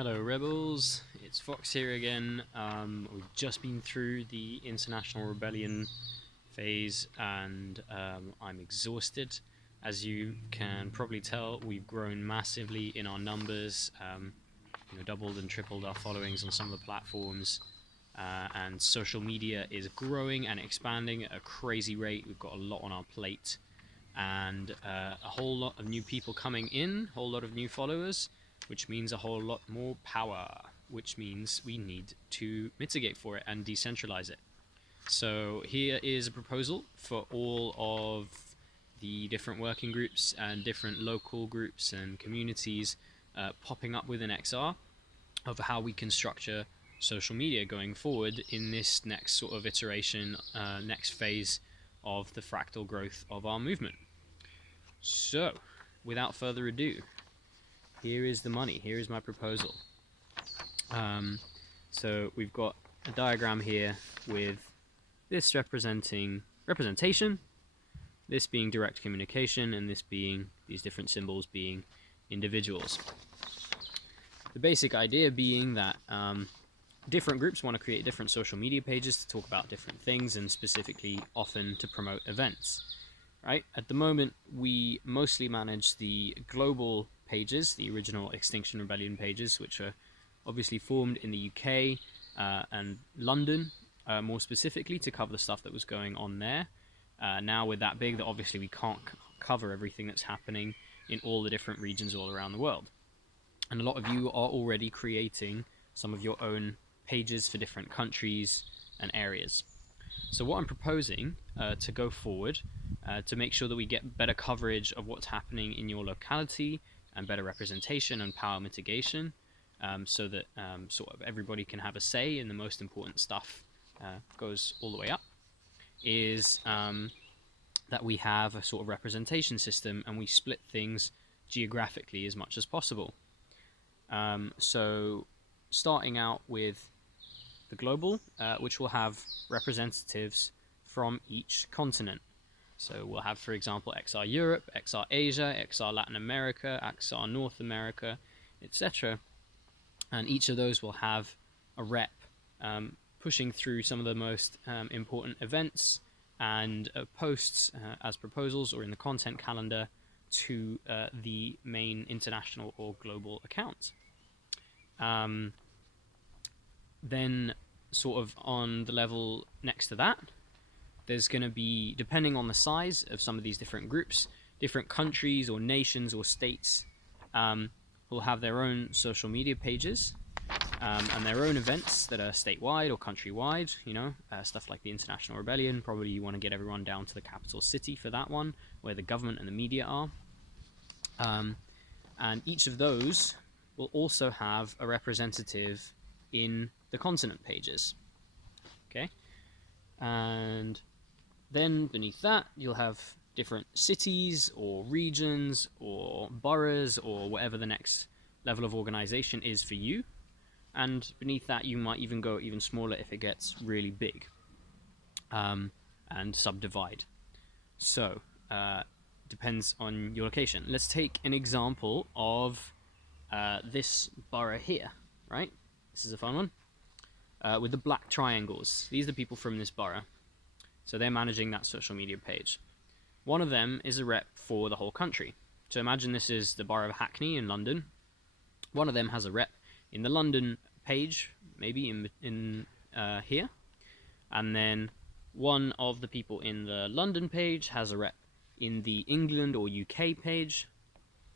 Hello Rebels, it's Fox here again. We've just been through the International Rebellion phase and I'm exhausted. As you can probably tell, we've grown massively in our numbers, doubled and tripled our followings on some of the platforms, and social media is growing and expanding at a crazy rate. We've got a lot on our plate and a whole lot of new people coming in, a whole lot of new followers, which means a whole lot more power, which means we need to mitigate for it and decentralize it. So here is a proposal for all of the different working groups and different local groups and communities popping up within XR of how we can structure social media going forward in this next sort of iteration, next phase of the fractal growth of our movement. So, without further ado, here is the money, here is my proposal. So we've got a diagram here with this representation, this being direct communication, and this being, these different symbols being individuals. The basic idea being that different groups want to create different social media pages to talk about different things and specifically often to promote events. Right? At the moment, we mostly manage the global pages, the original Extinction Rebellion pages, which are obviously formed in the UK and London, more specifically, to cover the stuff that was going on there. Now we're that big that obviously we can't cover everything that's happening in all the different regions all around the world. And a lot of you are already creating some of your own pages for different countries and areas. So what I'm proposing to go forward, to make sure that we get better coverage of what's happening in your locality and better representation and power mitigation, so that sort of everybody can have a say in the most important stuff, goes all the way up, is that we have a sort of representation system and we split things geographically as much as possible. So starting out with the global, which will have representatives from each continent. So we'll have, for example, XR Europe, XR Asia, XR Latin America, XR North America, etc. And each of those will have a rep pushing through some of the most important events and posts as proposals or in the content calendar to the main international or global account. Then sort of on the level next to that, there's going to be, depending on the size of some of these different groups, different countries or nations or states will have their own social media pages and their own events that are statewide or countrywide, stuff like the International Rebellion. Probably you want to get everyone down to the capital city for that one, where the government and the media are. And each of those will also have a representative in the continent pages. Okay, and then beneath that you'll have different cities or regions or boroughs or whatever the next level of organization is for you, and beneath that you might even go even smaller if it gets really big, and subdivide. So depends on your location. Let's take an example of this borough here, right? This is a fun one. With the black triangles. These are the people from this borough. So they're managing that social media page. One of them is a rep for the whole country. So imagine this is the borough of Hackney in London. One of them has a rep in the London page, maybe in here. And then one of the people in the London page has a rep in the England or UK page.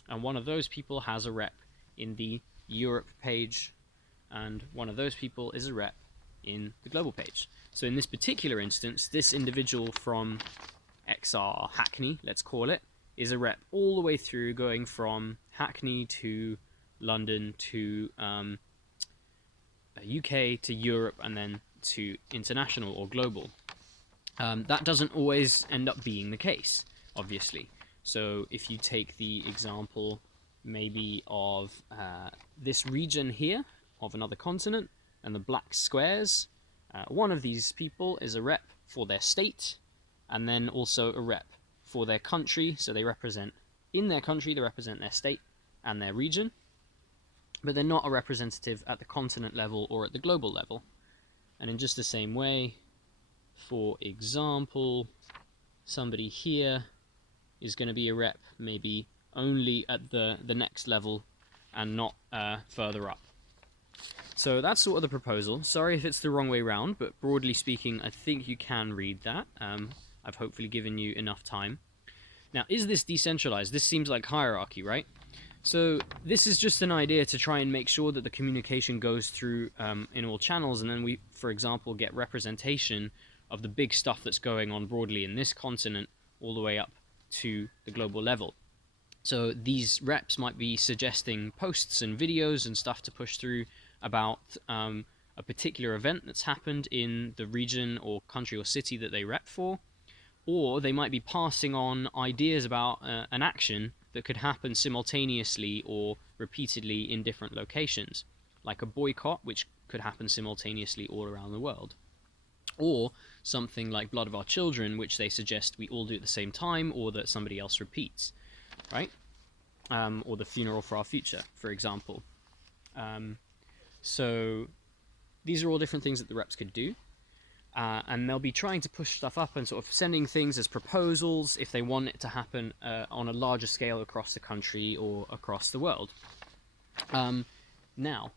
And one of those people has a rep in the Europe page. And one of those people is a rep in the global page. So in this particular instance, this individual from XR Hackney, let's call it, is a rep all the way through, going from Hackney to London to UK to Europe and then to international or global. That doesn't always end up being the case, obviously. So if you take the example maybe of this region here, of another continent, and the black squares, one of these people is a rep for their state, and then also a rep for their country. So they represent, in their country, they represent their state and their region. but they're not a representative at the continent level or at the global level. And in just the same way, for example, somebody here is going to be a rep maybe only at the next level and not further up. So that's sort of the proposal. Sorry if it's the wrong way round, but broadly speaking, I think you can read that. I've hopefully given you enough time. Now, is this decentralized? This seems like hierarchy, right? So this is just an idea to try and make sure that the communication goes through in all channels, and then we, for example, get representation of the big stuff that's going on broadly in this continent all the way up to the global level. So these reps might be suggesting posts and videos and stuff to push through about a particular event that's happened in the region or country or city that they rep for, or they might be passing on ideas about an action that could happen simultaneously or repeatedly in different locations, like a boycott, which could happen simultaneously all around the world, or something like Blood of Our Children, which they suggest we all do at the same time, or that somebody else repeats, right? Or the Funeral for Our Future, for example. So these are all different things that the reps could do. And they'll be trying to push stuff up and sort of sending things as proposals if they want it to happen on a larger scale across the country or across the world. Now,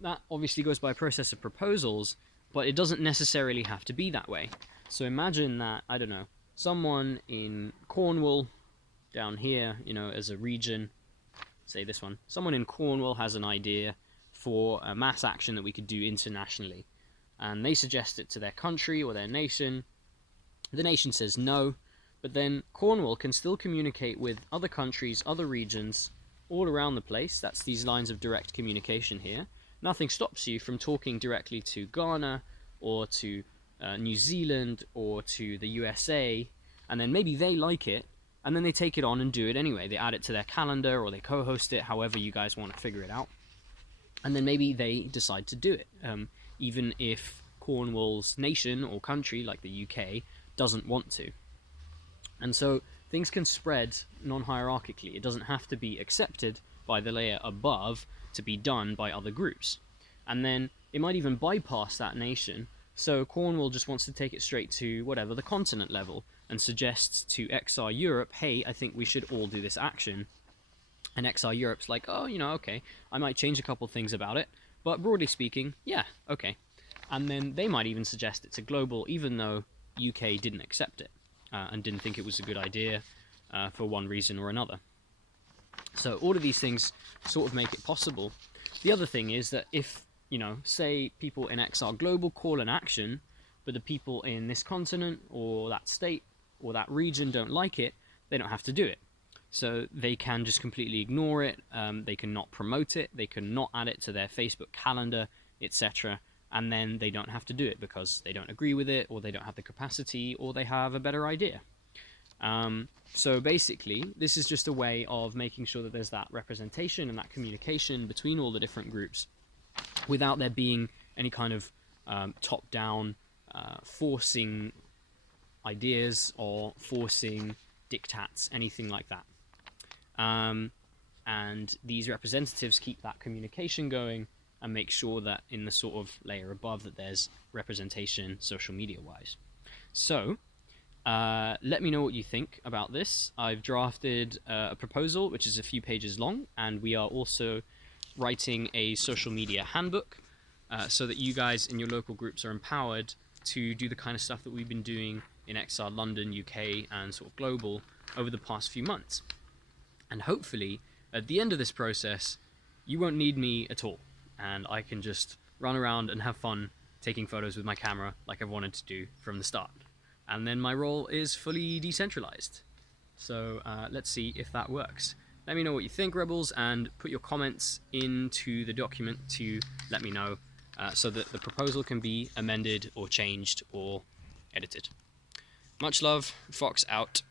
that obviously goes by a process of proposals, but it doesn't necessarily have to be that way. So imagine that, I don't know, someone in Cornwall, down here, you know, as a region, say this one, someone in Cornwall has an idea for a mass action that we could do internationally. And they suggest it to their country or their nation. The nation says no, but then Cornwall can still communicate with other countries, other regions, all around the place. That's these lines of direct communication here. Nothing stops you from talking directly to Ghana or to New Zealand or to the USA, and then maybe they like it, and then they take it on and do it anyway. They add it to their calendar or they co-host it, however you guys want to figure it out. And then maybe they decide to do it. Even if Cornwall's nation or country, like the UK, doesn't want to. And so things can spread non-hierarchically. It doesn't have to be accepted by the layer above to be done by other groups. And then it might even bypass that nation. So Cornwall just wants to take it straight to whatever, the continent level, and suggests to XR Europe, hey, I think we should all do this action. And XR Europe's like, oh, you know, okay, I might change a couple things about it, but broadly speaking, yeah, okay. And then they might even suggest it to global, even though UK didn't accept it and didn't think it was a good idea for one reason or another. So all of these things sort of make it possible. The other thing is that if, you know, say people in XR Global call an action, but the people in this continent or that state or that region don't like it, they don't have to do it. So they can just completely ignore it, they can not promote it, they can not add it to their Facebook calendar, etc. And then they don't have to do it because they don't agree with it, or they don't have the capacity, or they have a better idea. So basically, this is just a way of making sure that there's that representation and that communication between all the different groups without there being any kind of top-down forcing ideas or forcing diktats, anything like that. And these representatives keep that communication going and make sure that in the sort of layer above that there's representation social media wise. So let me know what you think about this. I've drafted a proposal which is a few pages long, and we are also writing a social media handbook so that you guys in your local groups are empowered to do the kind of stuff that we've been doing in XR London, UK, and sort of global over the past few months. And hopefully, at the end of this process, you won't need me at all, and I can just run around and have fun taking photos with my camera like I've wanted to do from the start. And then my role is fully decentralized. So let's see if that works. Let me know what you think, Rebels, and put your comments into the document to let me know so that the proposal can be amended or changed or edited. Much love, Fox out.